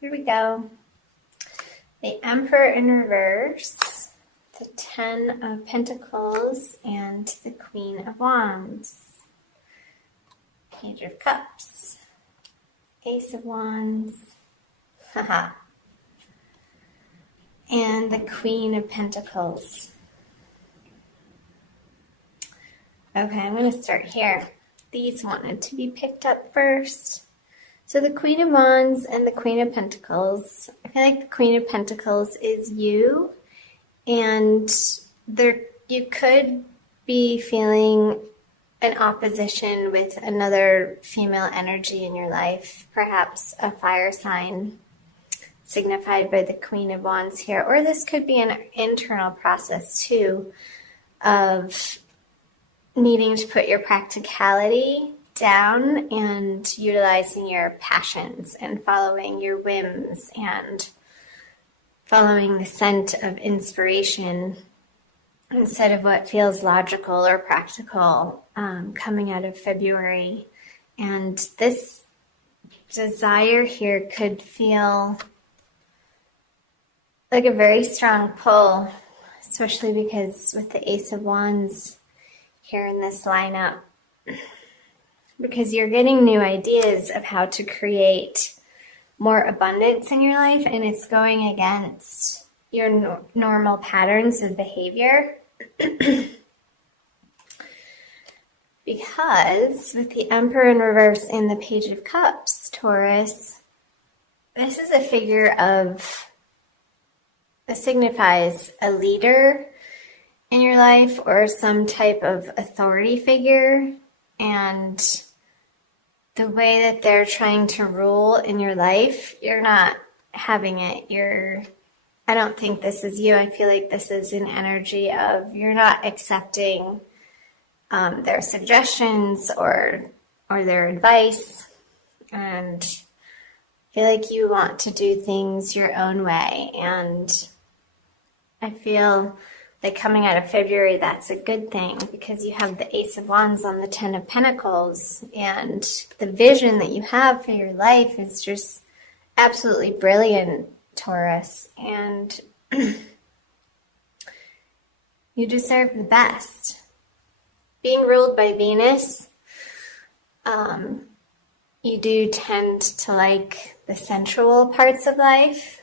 Here we go. The Emperor in reverse, the Ten of Pentacles, and the Queen of Wands. Page of Cups, Ace of Wands, haha, and the Queen of Pentacles. Okay, I'm going to start here. These wanted to be picked up first. So the Queen of Wands and the Queen of Pentacles. I feel like the Queen of Pentacles is you, and you could be feeling an opposition with another female energy in your life, perhaps a fire sign signified by the Queen of Wands here, or this could be an internal process too of needing to put your practicality down and utilizing your passions and following your whims and following the scent of inspiration instead of what feels logical or practical coming out of February. And this desire here could feel like a very strong pull, especially because with the Ace of Wands here in this lineup, because you're getting new ideas of how to create more abundance in your life, and it's going against your normal patterns of behavior. Because with the Emperor in reverse and the Page of Cups, Taurus, this is a figure of, this signifies a leader in your life or some type of authority figure, and the way that they're trying to rule in your life, you're not having it. I don't think this is you. I feel like this is an energy of you're not accepting their suggestions or their advice, and I feel like you want to do things your own way. And I feel like coming out of February, that's a good thing, because you have the Ace of Wands on the Ten of Pentacles, and the vision that you have for your life is just absolutely brilliant, Taurus, and you deserve the best. Being ruled by Venus, you do tend to like the sensual parts of life,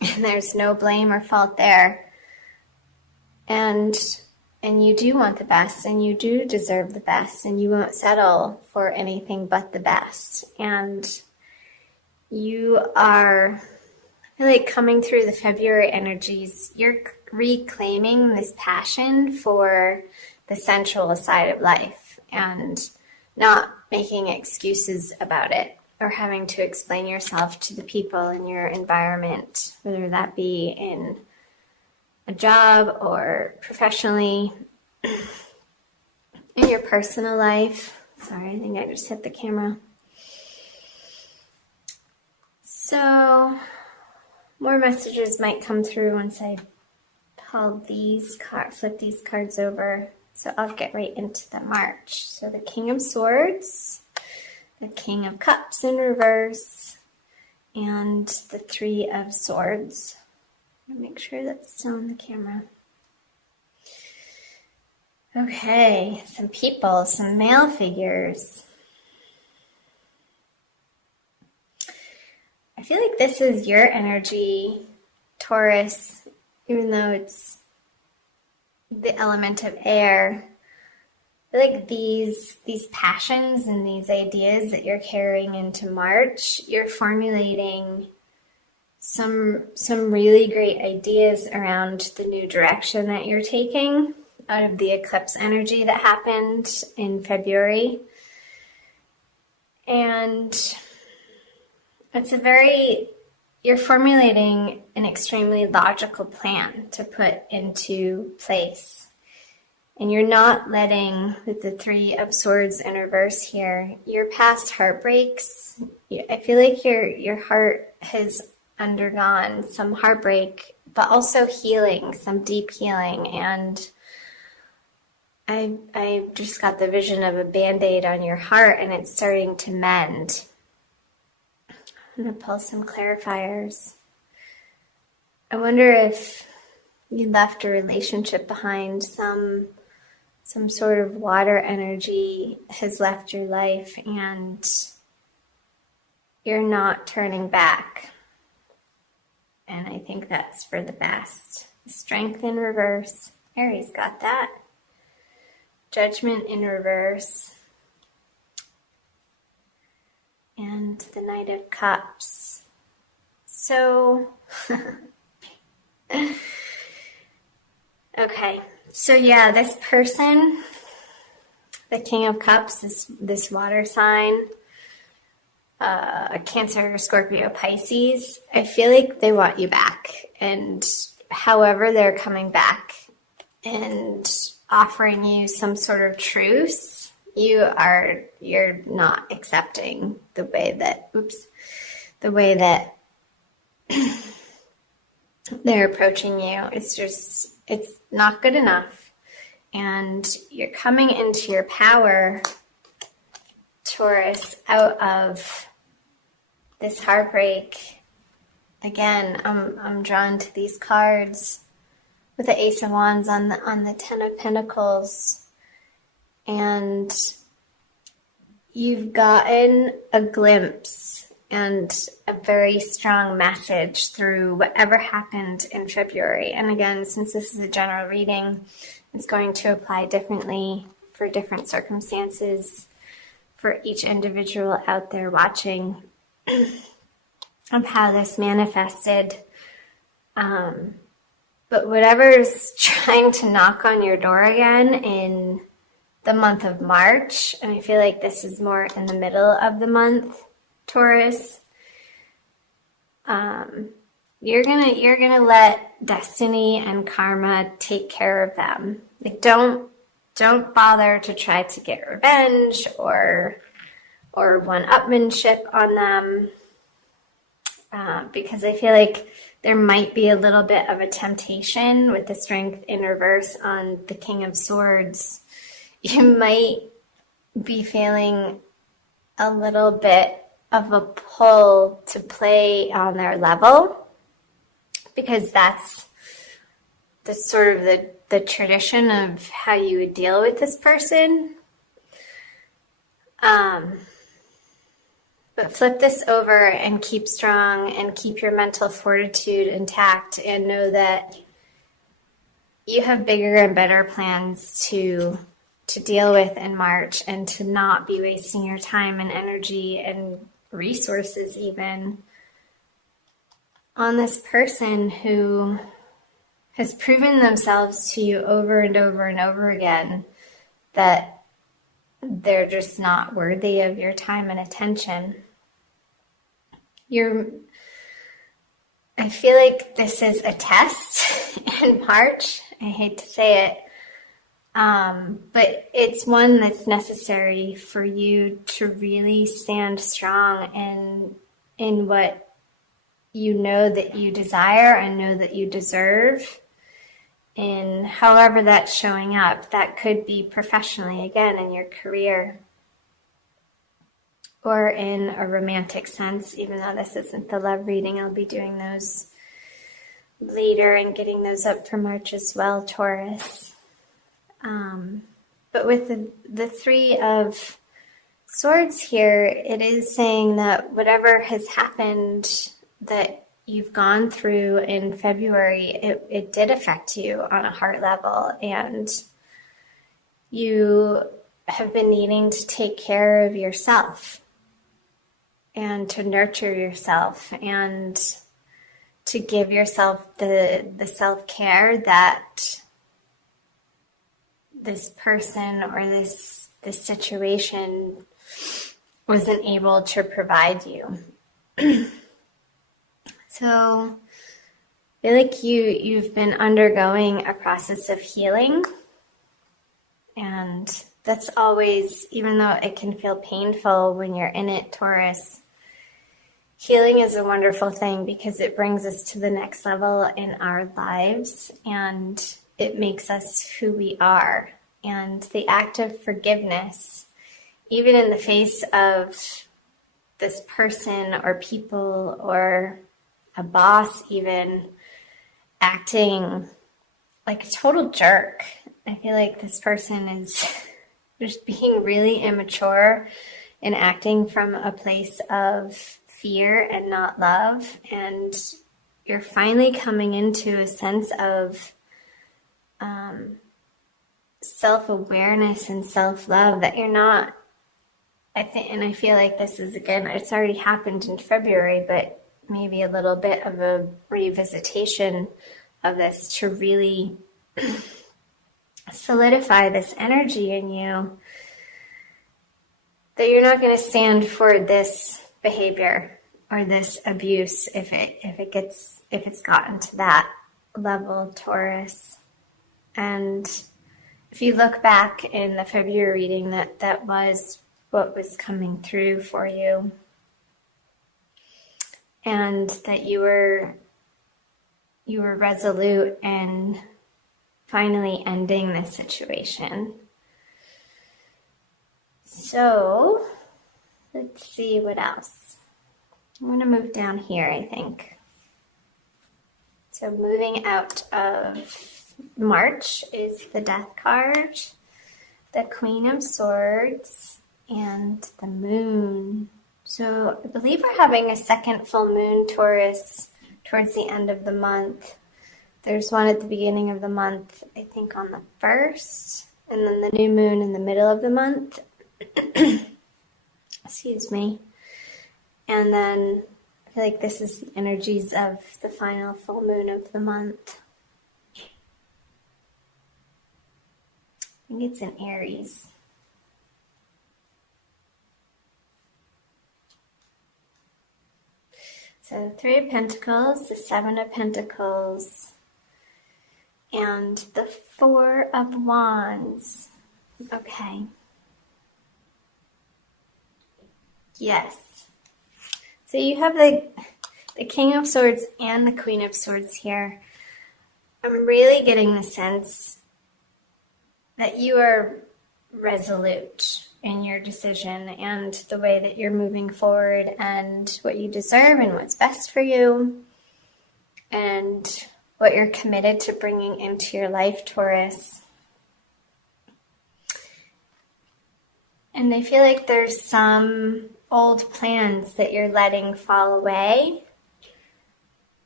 and there's no blame or fault there. And you do want the best, and you do deserve the best, and you won't settle for anything but the best. And you are, I feel like coming through the February energies, you're reclaiming this passion for the sensual side of life and not making excuses about it or having to explain yourself to the people in your environment, whether that be in a job or professionally, in your personal life. Sorry, I think I just hit the camera. So more messages might come through once I flip these cards over. So I'll get right into the March. So the King of Swords, the King of Cups in reverse, and the Three of Swords. Make sure that's still on the camera. Okay, some people, some male figures. I feel like this is your energy, Taurus, even though it's the element of air. I feel like these passions and these ideas that you're carrying into March, you're formulating some really great ideas around the new direction that you're taking out of the eclipse energy that happened in February. And you're formulating an extremely logical plan to put into place. And you're not letting, with the Three of Swords in reverse here, your past heartbreaks. I feel like your heart has undergone some heartbreak, but also healing, some deep healing. And I just got the vision of a Band-Aid on your heart, and it's starting to mend. I'm going to pull some clarifiers. I wonder if you left a relationship behind, some sort of water energy has left your life and you're not turning back. And I think that's for the best. Strength in reverse. Aries got that. Judgment in reverse. And the Knight of Cups. So, okay. So yeah, this person, the King of Cups, this water sign, Cancer, Scorpio, Pisces, I feel like they want you back. And however they're coming back and offering you some sort of truce, you're not accepting the way that they're approaching you. It's not good enough. And you're coming into your power, Taurus, out of this heartbreak. Again, I'm drawn to these cards with the Ace of Wands on the Ten of Pentacles. And you've gotten a glimpse and a very strong message through whatever happened in February. And again, since this is a general reading, it's going to apply differently for different circumstances for each individual out there watching of how this manifested. But whatever's trying to knock on your door again in the month of March, and I feel like this is more in the middle of the month, Taurus, you're gonna let destiny and karma take care of them. Like, don't bother to try to get revenge or one-upmanship on them, because I feel like there might be a little bit of a temptation with the Strength in reverse on the King of Swords. You might be feeling a little bit of a pull to play on their level, because that's the sort of the tradition of how you would deal with this person. But flip this over and keep strong and keep your mental fortitude intact, and know that you have bigger and better plans to deal with in March, and to not be wasting your time and energy and resources even on this person who has proven themselves to you over and over and over again that they're just not worthy of your time and attention. I feel like this is a test in March. I hate to say it. But it's one that's necessary for you to really stand strong in what you know that you desire and know that you deserve, in however that's showing up. That could be professionally, again, in your career, or in a romantic sense, even though this isn't the love reading. I'll be doing those later and getting those up for March as well, Taurus. But with the Three of Swords here, it is saying that whatever has happened that you've gone through in February, it did affect you on a heart level, and you have been needing to take care of yourself and to nurture yourself and to give yourself the self-care that this person or this situation wasn't able to provide you. So I feel like you've been undergoing a process of healing, and that's always, even though it can feel painful when you're in it, Taurus, healing is a wonderful thing because it brings us to the next level in our lives, and it makes us who we are. And the act of forgiveness, even in the face of this person or people or a boss even acting like a total jerk. I feel like this person is just being really immature and acting from a place of fear and not love. And you're finally coming into a sense of self-awareness and self-love that you're not, I feel like this is, again, it's already happened in February, but maybe a little bit of a revisitation of this to really solidify this energy in you, that you're not going to stand for this behavior or this abuse if it's gotten to that level, Taurus. And if you look back in the February reading, that was what was coming through for you, and that you were resolute in finally ending this situation. So let's see what else. I'm going to move down here, I think. So moving out of March is the Death card, the Queen of Swords, and the Moon. So I believe we're having a second full moon, Taurus, towards the end of the month. There's one at the beginning of the month, I think on the 1st, and then the new moon in the middle of the month. Excuse me. And then I feel like this is the energies of the final full moon of the month. I think it's in Aries. So 3 of Pentacles, the 7 of Pentacles, and the 4 of Wands. Okay. Yes. So you have the King of Swords and the Queen of Swords here. I'm really getting the sense that you are resolute in your decision and the way that you're moving forward and what you deserve and what's best for you and what you're committed to bringing into your life, Taurus. And I feel like there's some old plans that you're letting fall away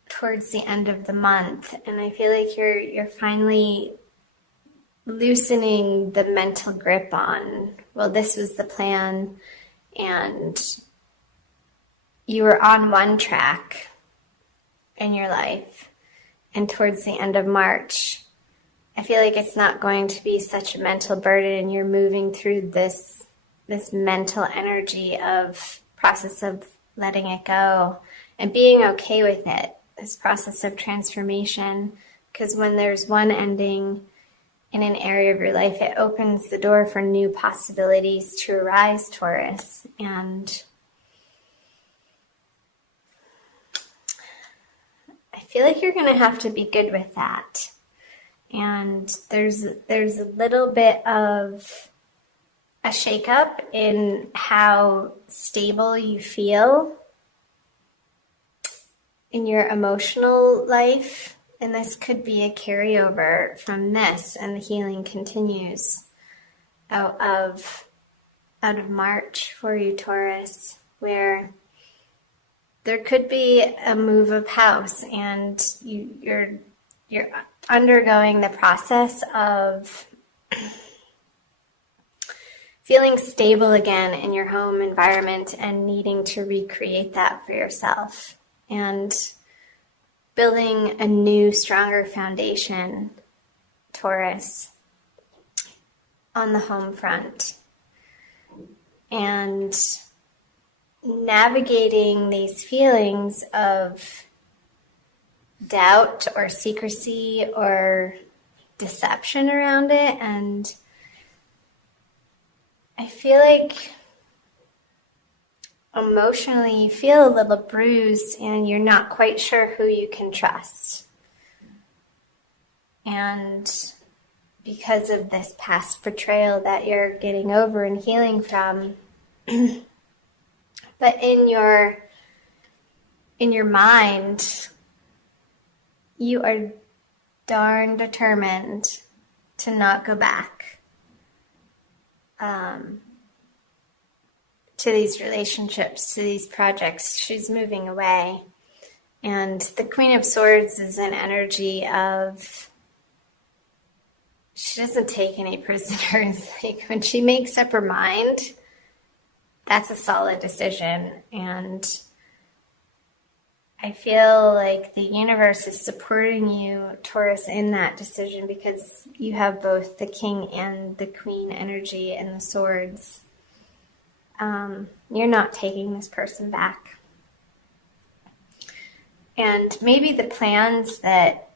towards the end of the month. And I feel like you're finally loosening the mental grip on, well, this was the plan, and you were on one track in your life. And towards the end of March, I feel like it's not going to be such a mental burden, and you're moving through this mental energy of process of letting it go and being okay with it, this process of transformation. Because when there's one ending in an area of your life, it opens the door for new possibilities to arise, Taurus. And I feel like you're going to have to be good with that. And there's a little bit of a shakeup in how stable you feel in your emotional life. And this could be a carryover from this, and the healing continues out of March for you, Taurus, where there could be a move of house, and you're undergoing the process of feeling stable again in your home environment and needing to recreate that for yourself. And building a new, stronger foundation, Taurus, on the home front. And navigating these feelings of doubt or secrecy or deception around it. And I feel like emotionally you feel a little bruised and you're not quite sure who you can trust. And because of this past betrayal that you're getting over and healing from, but But in your mind, you are darn determined to not go back to these relationships, to these projects. She's moving away. And the Queen of Swords is an energy of, she doesn't take any prisoners. Like, when she makes up her mind, that's a solid decision. And I feel like the universe is supporting you, Taurus, in that decision, because you have both the King and the Queen energy and the swords. You're not taking this person back. And maybe the plans that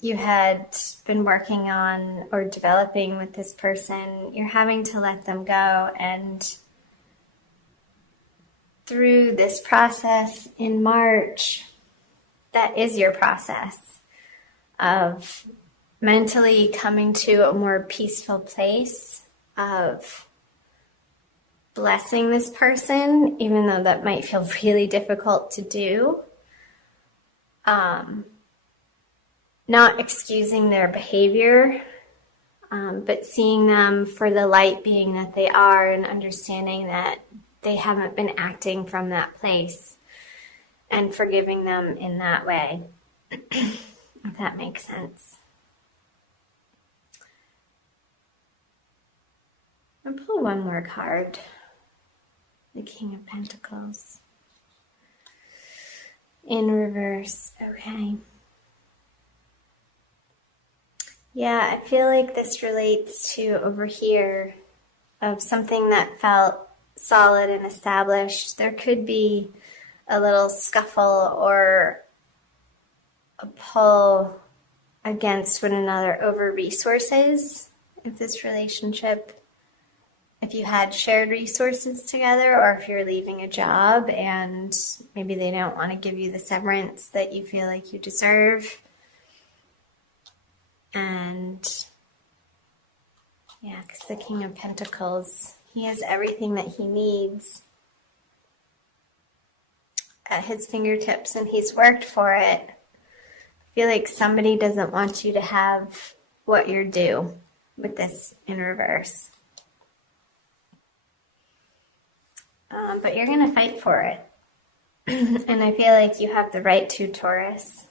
you had been working on or developing with this person, you're having to let them go. And through this process in March, that is your process of mentally coming to a more peaceful place of blessing this person, even though that might feel really difficult to do. Not excusing their behavior, but seeing them for the light being that they are, and understanding that they haven't been acting from that place, and forgiving them in that way, if that makes sense. I'll pull one more card. The King of Pentacles. In reverse. Okay. Yeah, I feel like this relates to over here of something that felt solid and established. There could be a little scuffle or a pull against one another over resources. If this relationship, if you had shared resources together, or if you're leaving a job and maybe they don't want to give you the severance that you feel like you deserve. And yeah, because the King of Pentacles, he has everything that he needs at his fingertips, and he's worked for it. I feel like somebody doesn't want you to have what you're due with this in reverse. But you're going to fight for it. And I feel like you have the right to, Taurus.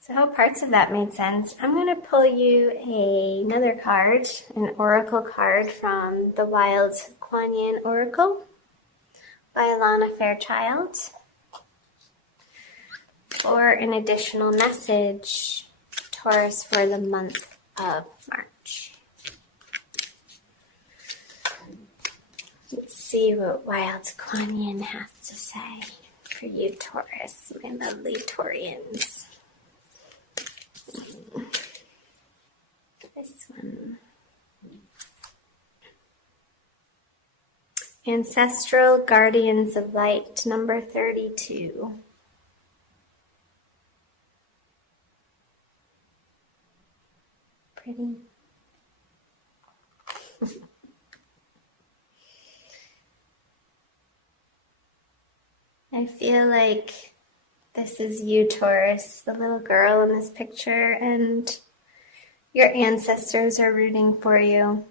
So I hope parts of that made sense. I'm going to pull you another card, an oracle card from the Wild Kuan Yin Oracle by Alana Fairchild, for an additional message, Taurus, for the month of March. Let's see what Wild Kuan Yin has to say for you, Taurus, my lovely Taurians. This one. Ancestral Guardians of Light, number 32. Pretty. I feel like this is you, Taurus, the little girl in this picture, and your ancestors are rooting for you.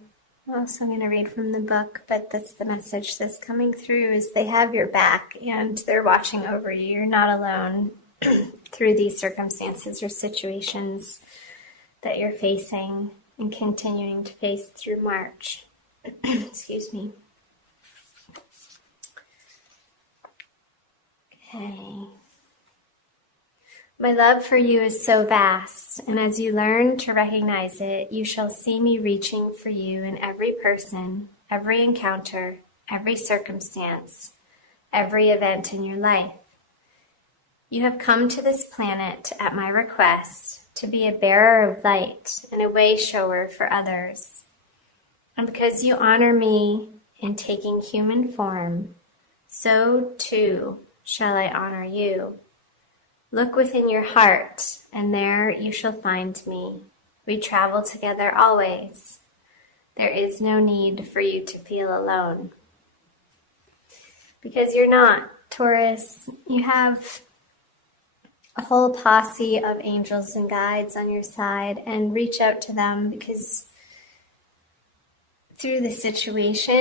Also, I'm going to read from the book, but that's the message that's coming through, is they have your back and they're watching over you. You're not alone through these circumstances or situations that you're facing and continuing to face through March. Excuse me. Okay. My love for you is so vast, and as you learn to recognize it, you shall see me reaching for you in every person, every encounter, every circumstance, every event in your life. You have come to this planet at my request to be a bearer of light and a way shower for others. And because you honor me in taking human form, so too shall I honor you. Look within your heart, and there you shall find me. We travel together always. There is no need for you to feel alone. because you're not, Taurus. You have a whole posse of angels and guides on your side, and reach out to them, because through the situation,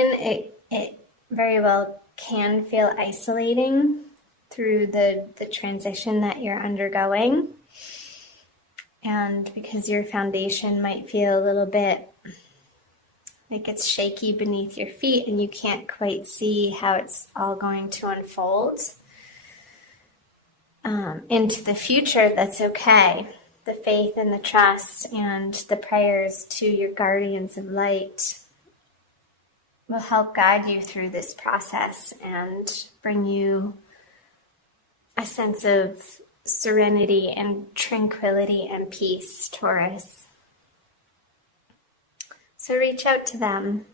it very well can feel isolating through the transition that you're undergoing. And because your foundation might feel a little bit like it's shaky beneath your feet and you can't quite see how it's all going to unfold into the future, that's okay. The faith and the trust and the prayers to your guardians of light will help guide you through this process and bring you a sense of serenity and tranquility and peace, Taurus. So reach out to them.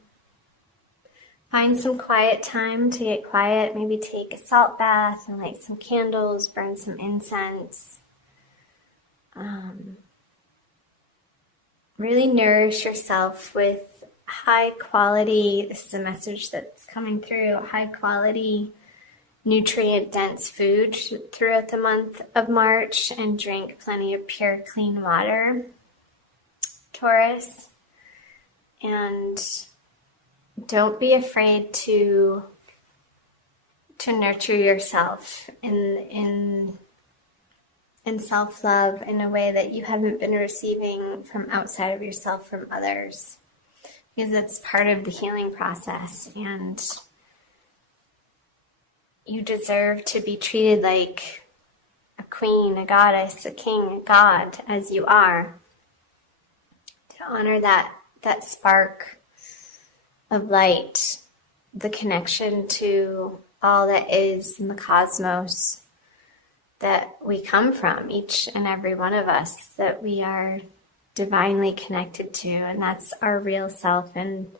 Find some quiet time to get quiet. Maybe take a salt bath and light some candles, burn some incense. Really nourish yourself with high quality, this is a message that's coming through, high quality, nutrient dense food throughout the month of March, and drink plenty of pure, clean water, Taurus. And don't be afraid to nurture yourself in self-love in a way that you haven't been receiving from outside of yourself from others, because that's part of the healing process, and you deserve to be treated like a queen, a goddess, a king, a god, as you are, to honor that spark of light, the connection to all that is in the cosmos that we come from, each and every one of us, that we are divinely connected to, and that's our real self. And